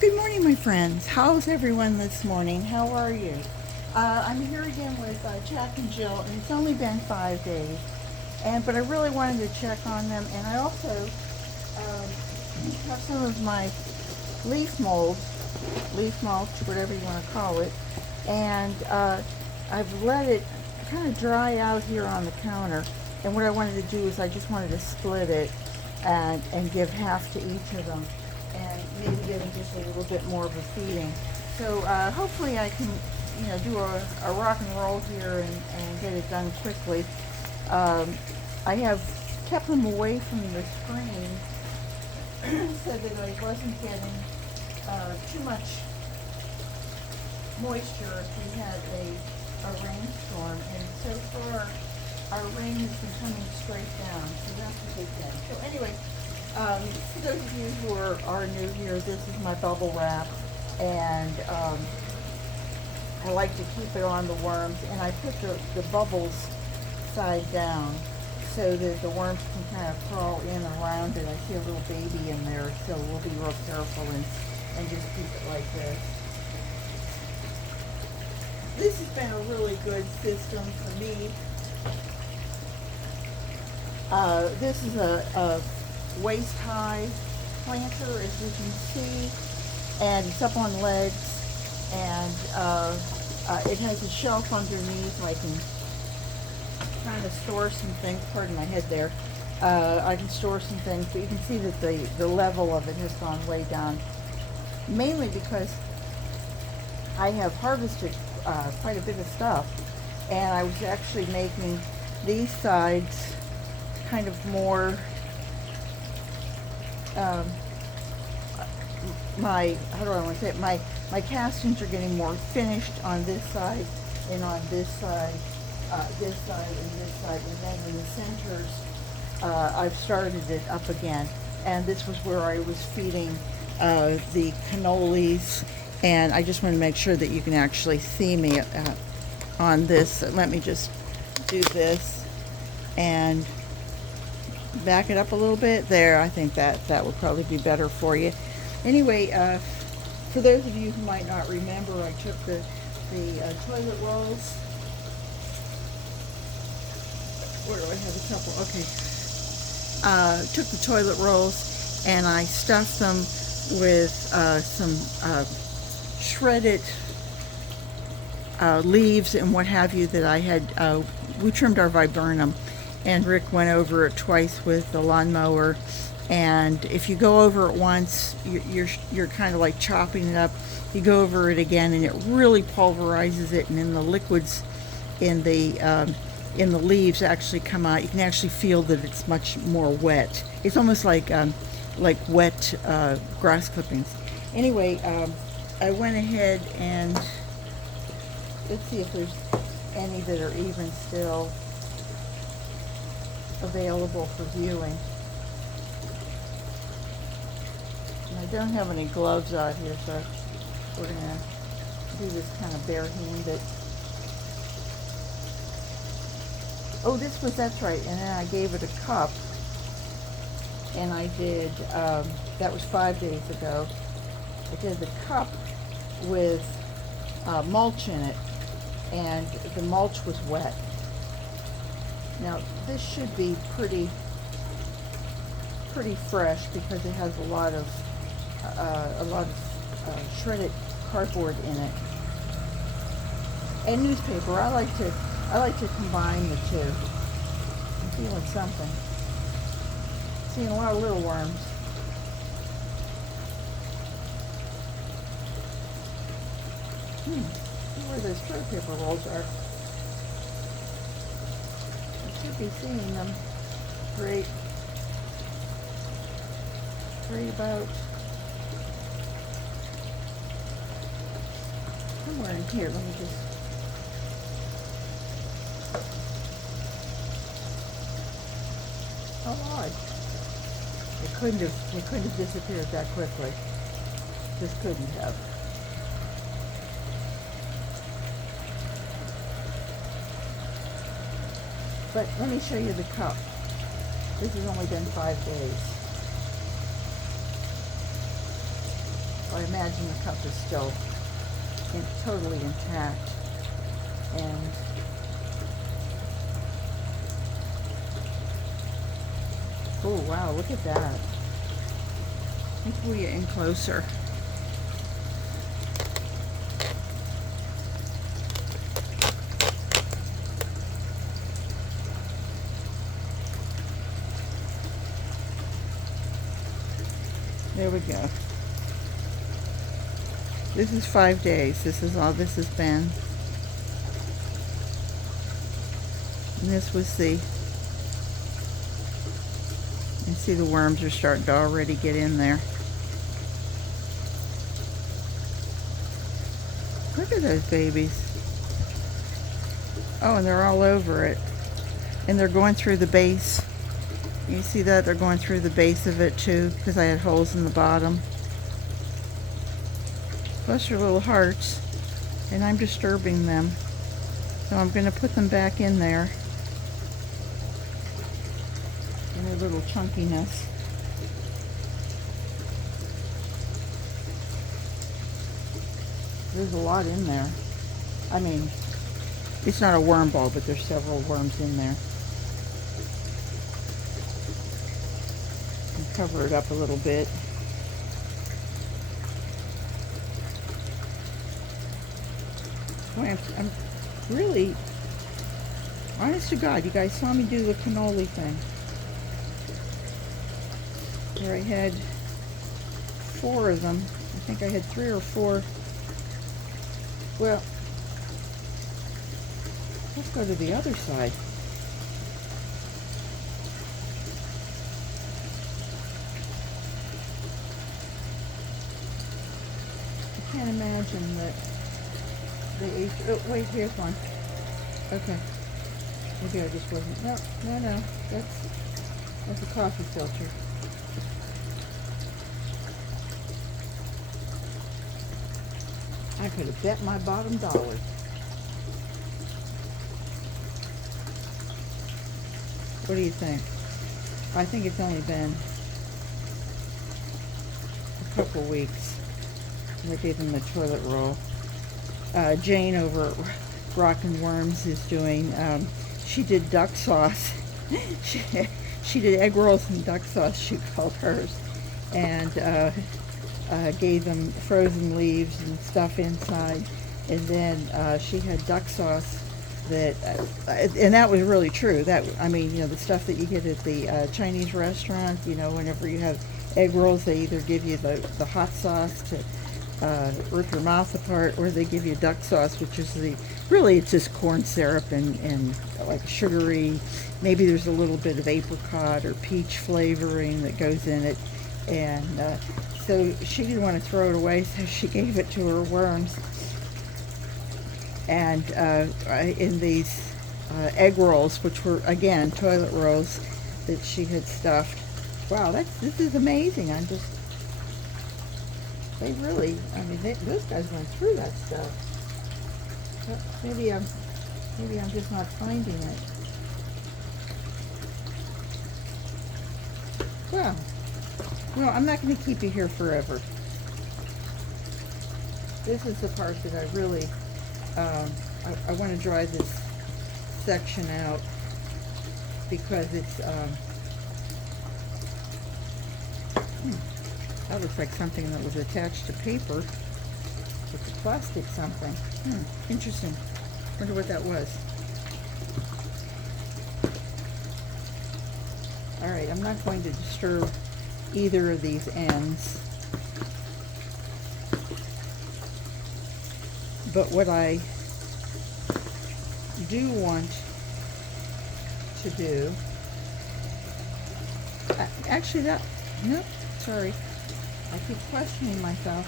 Good morning, my friends. How's everyone this morning? How are you? I'm here again with Jack and Jill, and it's only been 5 days. But I really wanted to check on them, and I also have some of my leaf mulch, whatever you want to call it, and I've let it kind of dry out here on the counter. And what I wanted to do is I just wanted to split it and give half to each of them, and maybe give them just a little bit more of a feeding. So hopefully I can, do a rock and roll here and get it done quickly. I have kept them away from the screen so that I wasn't getting too much moisture if we had a rainstorm. And so far, our rain has been coming straight down, so that's a good thing. So anyway, for those of you who are new here, this is my bubble wrap, and I like to keep it on the worms, and I put the bubbles side down so that the worms can kind of crawl in around it. I see a little baby in there, so we'll be real careful and just keep it like this. This has been a really good system for me. This is a waist-high planter, as you can see, and it's up on legs, and it has a shelf underneath. I can kind of store some things. Pardon my head there. I can store some things, but you can see that the level of it has gone way down, mainly because I have harvested quite a bit of stuff, and I was actually making these sides kind of more how do I want to say it? My castings are getting more finished on this side and on this side, this side and this side, and then in the centers I've started it up again, and this was where I was feeding the cannolis, and I just want to make sure that you can actually see me on this. Let me just do this and back it up a little bit there. I think that would probably be better for you. Anyway, for those of you who might not remember, I took the toilet rolls. Where do I have a couple? Okay. Took the toilet rolls and I stuffed them with some shredded leaves and what have you that I had. We trimmed our viburnum, and Rick went over it twice with the lawnmower. And if you go over it once, you're kind of like chopping it up. You go over it again, and it really pulverizes it, and then the liquids in the leaves actually come out. You can actually feel that it's much more wet. It's almost like wet grass clippings. Anyway, I went ahead and let's see if there's any that are even still available for viewing. And I don't have any gloves out here, so we're going to do this kind of barehanded. Oh, that's right. And then I gave it a cup, and I did, that was 5 days ago. I did the cup with mulch in it, and the mulch was wet. Now, this should be pretty fresh because it has a lot of shredded cardboard in it and newspaper. I like to combine the two. I'm feeling something. Seeing a lot of little worms. See where those toilet paper rolls are. I should be seeing them right about somewhere in here. Let me just. How odd. It couldn't have disappeared that quickly. This couldn't have. But let me show you the cup. This has only been 5 days. I imagine the cup is still totally intact. And oh wow, look at that. Let me pull you in closer. There we go. This is 5 days. This is all this has been. And this was the, you see the worms are starting to already get in there. Look at those babies. Oh, and they're all over it. And they're going through the base. You see that? They're going through the base of it too, because I had holes in the bottom. Plus your little hearts. And I'm disturbing them. So I'm going to put them back in there. In their little chunkiness. There's a lot in there. I mean, it's not a worm ball, but there's several worms in there. Cover it up a little bit. Boy, I'm really, honest to God, you guys saw me do the cannoli thing. Where I had 4 of them. I think I had 3 or 4. Well, let's go to the other side. I can't imagine that they ate. Oh, wait, here's one. Okay. Maybe I just wasn't. No. That's a coffee filter. I could have bet my bottom dollar. What do you think? I think it's only been a couple weeks. I gave them the toilet roll. Jane over at Rockin' Worms is doing, she did duck sauce. she did egg rolls and duck sauce, she called hers. And gave them frozen leaves and stuff inside. And then she had duck sauce that, and that was really true. That, I mean, you know, the stuff that you get at the Chinese restaurant, you know, whenever you have egg rolls, they either give you the hot sauce to rip your mouth apart, or they give you duck sauce, which is really it's just corn syrup and like sugary, maybe there's a little bit of apricot or peach flavoring that goes in it. And so she didn't want to throw it away, so she gave it to her worms. And in these egg rolls, which were again toilet rolls that she had stuffed. Wow, this is amazing. I'm just, they really, I mean, those guys went through that stuff. But maybe I'm just not finding it. Well, I'm not going to keep you here forever. This is the part that I really, I want to dry this section out because it's, that looks like something that was attached to paper with the plastic something. Interesting. Wonder what that was. Alright, I'm not going to disturb either of these ends. But what I do want to do, actually nope, sorry. I keep questioning myself.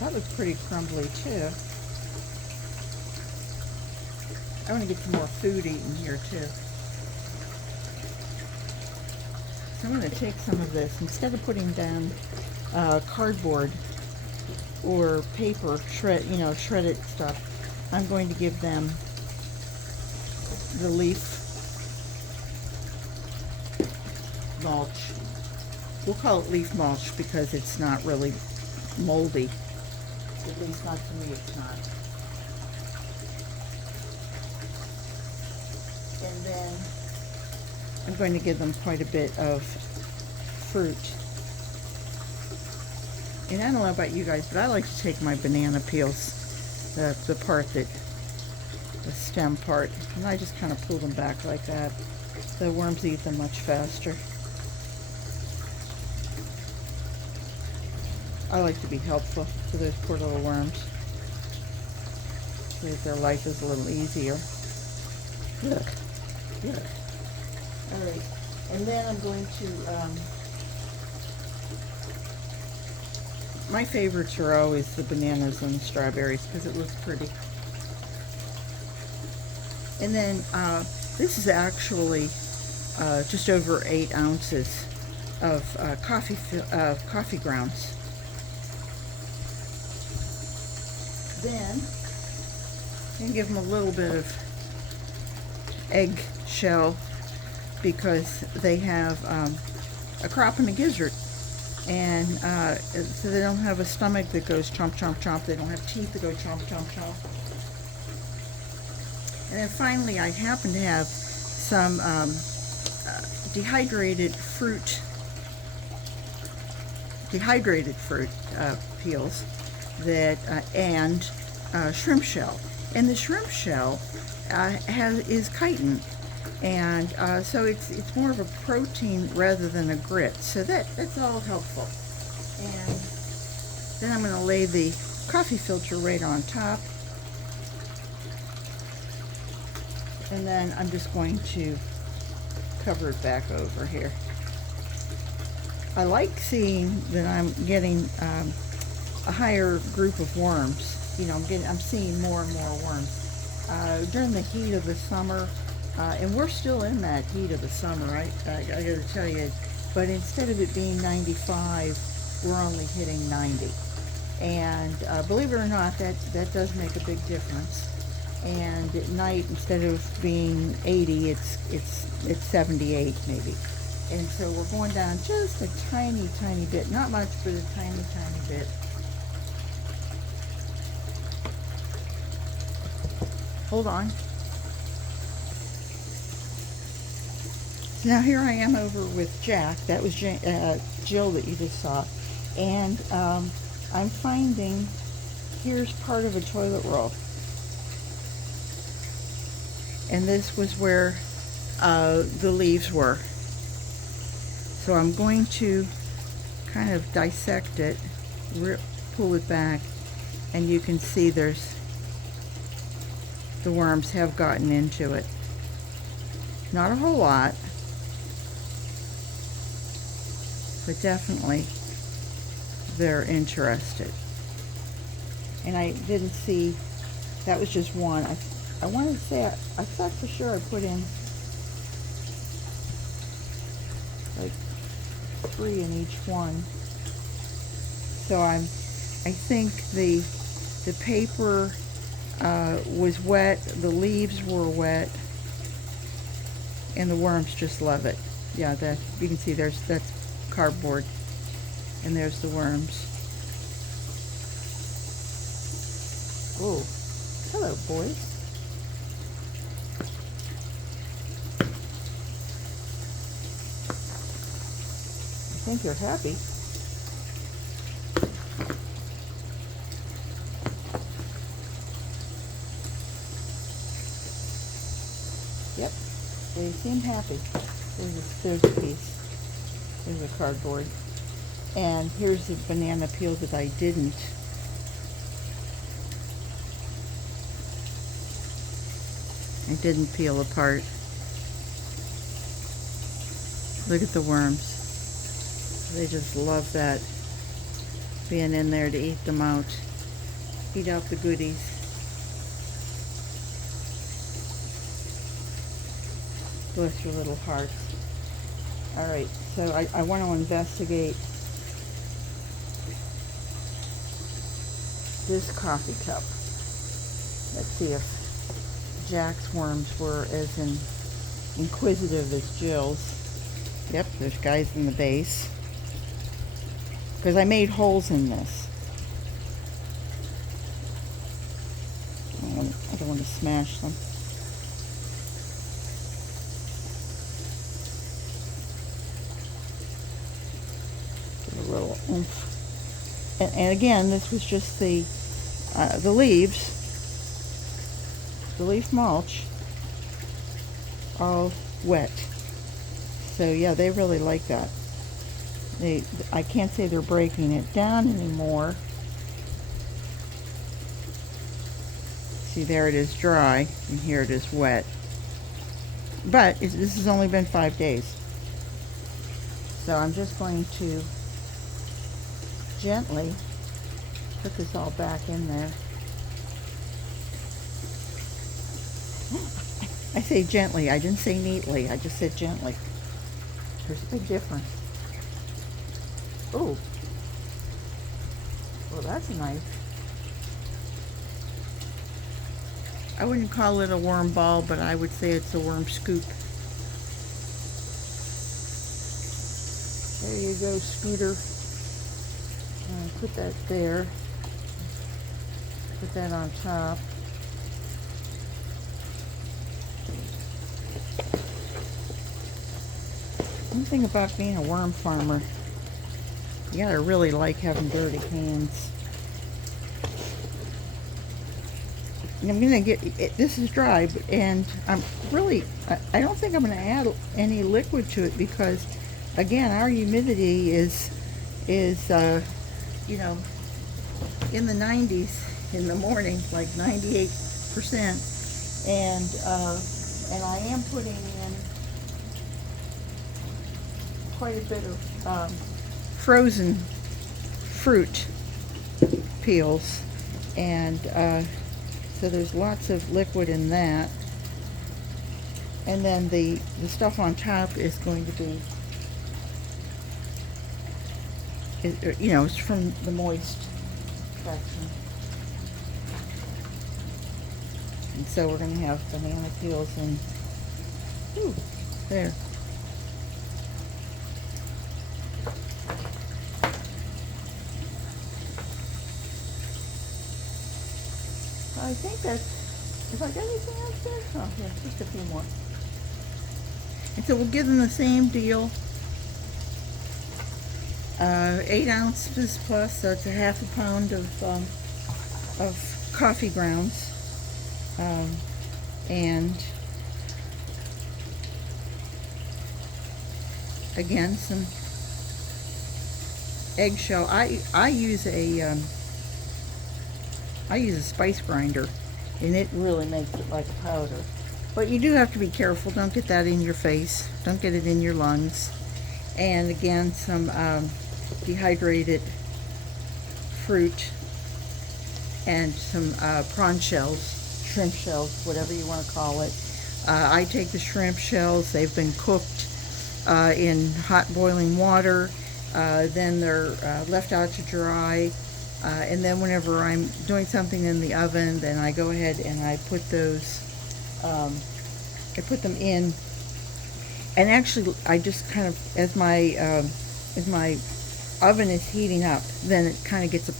That looks pretty crumbly too. I want to get some more food eaten here too. So I'm going to take some of this, instead of putting down cardboard or paper, shredded stuff, I'm going to give them the leaf mulch. we'll call it leaf mulch because it's not really moldy. At least not to me, it's not. And then I'm going to give them quite a bit of fruit. And I don't know about you guys, but I like to take my banana peels, the part that, the stem part, and I just kind of pull them back like that. The worms eat them much faster. I like to be helpful to those poor little worms, so that their life is a little easier. Good. Good. All right, and then I'm going to, my favorites are always the bananas and the strawberries because it looks pretty. And then this is actually just over 8 ounces of coffee grounds. Then I'm gonna give them a little bit of egg shell because they have a crop and a gizzard, and so they don't have a stomach that goes chomp chomp chomp. They don't have teeth that go chomp chomp chomp. And then finally, I happen to have some dehydrated fruit peels that and shrimp shell. And the shrimp shell is chitin, and so it's more of a protein rather than a grit. So that's all helpful. And then I'm going to lay the coffee filter right on top. And then I'm just going to cover it back over here. I like seeing that I'm getting a higher group of worms. You know, I'm seeing more and more worms. During the heat of the summer, and we're still in that heat of the summer, I gotta tell you, but instead of it being 95, we're only hitting 90. And believe it or not, that does make a big difference. And at night, instead of being 80, it's 78 maybe. And so we're going down just a tiny bit, not much, but a tiny bit. Hold on. So now here I am over with Jack. That was Jill that you just saw. And I'm finding, here's part of a toilet roll. And this was where the leaves were. So I'm going to kind of dissect it, pull it back, and you can see the worms have gotten into it. Not a whole lot, but definitely they're interested. And I didn't see, that was just one. I wanted to say, I thought for sure I put in like 3 in each one. So I think the paper was wet, the leaves were wet, and the worms just love it. Yeah, that you can see that's cardboard, and there's the worms. Oh, hello, boys. I think you're happy. Yep, they seem happy. There's a piece. There's a cardboard. And here's the banana peel that I didn't. I didn't peel apart. Look at the worms. They just love that, being in there to eat them out, eat out the goodies. Bless your little hearts. All right, so I want to investigate this coffee cup. Let's see if Jack's worms were as inquisitive as Jill's. Yep, there's guys in the base. because I made holes in this. I don't want to smash them. Give a little oomph. And again, this was just the leaves, the leaf mulch, all wet. So yeah, they really like that. I can't say they're breaking it down anymore. See, there it is dry, and here it is wet. But this has only been 5 days. So I'm just going to gently put this all back in there. I say gently, I didn't say neatly, I just said gently. There's a big difference. Oh, well, that's nice. I wouldn't call it a worm ball, but I would say it's a worm scoop. There you go, Scooter. Put that there. Put that on top. One thing about being a worm farmer, you gotta really like having dirty hands. And I'm gonna get it, this is dry, and I'm really, I don't think I'm gonna add any liquid to it because, again, our humidity is you know, in the 90s in the morning, like 98%, and I am putting in quite a bit of frozen fruit peels, and so there's lots of liquid in that. And then the stuff on top is going to be, you know, it's from the moist section. And so we're going to have banana peels and, ooh, there. I think that's, have I got anything else there? Oh, yeah, just a few more. And so we'll give them the same deal. 8 ounces plus, so it's a half a pound of coffee grounds. And again, some eggshell. I use a spice grinder, and it really makes it like a powder. But you do have to be careful. Don't get that in your face. Don't get it in your lungs. And again, some dehydrated fruit and some prawn shells, shrimp shells, whatever you want to call it. I take the shrimp shells. They've been cooked in hot boiling water. Then they're left out to dry. And then whenever I'm doing something in the oven, then I go ahead and I put those, I put them in. And actually, I just kind of, as my oven is heating up, then it kind of gets a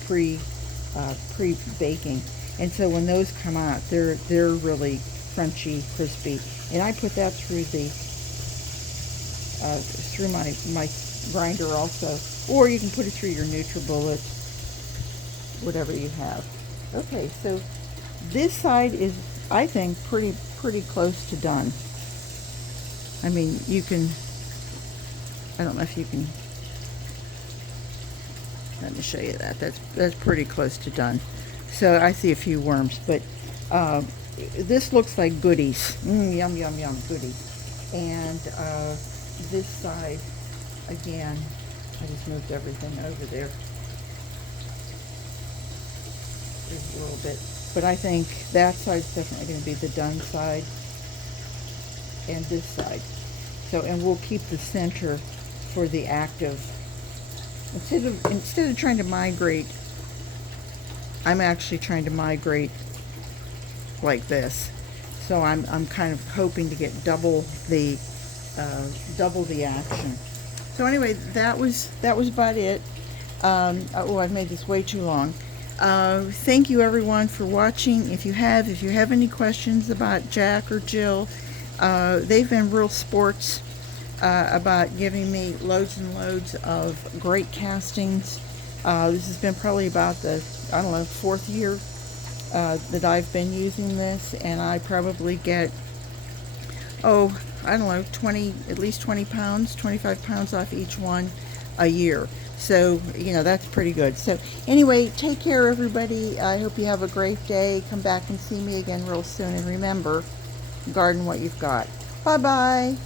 pre-baking. And so when those come out, they're really crunchy, crispy. And I put that through my grinder also, or you can put it through your NutriBullet, whatever you have. Okay, so this side is, I think, pretty close to done. I mean, you can, I don't know if you can, let me show you that. That's pretty close to done. So I see a few worms, but this looks like goodies. Yum, yum, yum, goodies. And this side, again, I just moved everything over there. There's a little bit. But I think that side's definitely going to be the done side. And this side. So, and we'll keep the center for the active. Instead of trying to migrate, I'm actually trying to migrate like this. So I'm kind of hoping to get double the action. So anyway, that was about it. Oh, I've made this way too long. Thank you everyone for watching. If you have any questions about Jack or Jill, they've been real sports about giving me loads and loads of great castings. This has been probably about the, I don't know, 4th year that I've been using this, and I probably get, oh, I don't know, at least 20 pounds, 25 pounds off each one a year. So, that's pretty good. So, anyway, take care, everybody. I hope you have a great day. Come back and see me again real soon. And remember, garden what you've got. Bye-bye.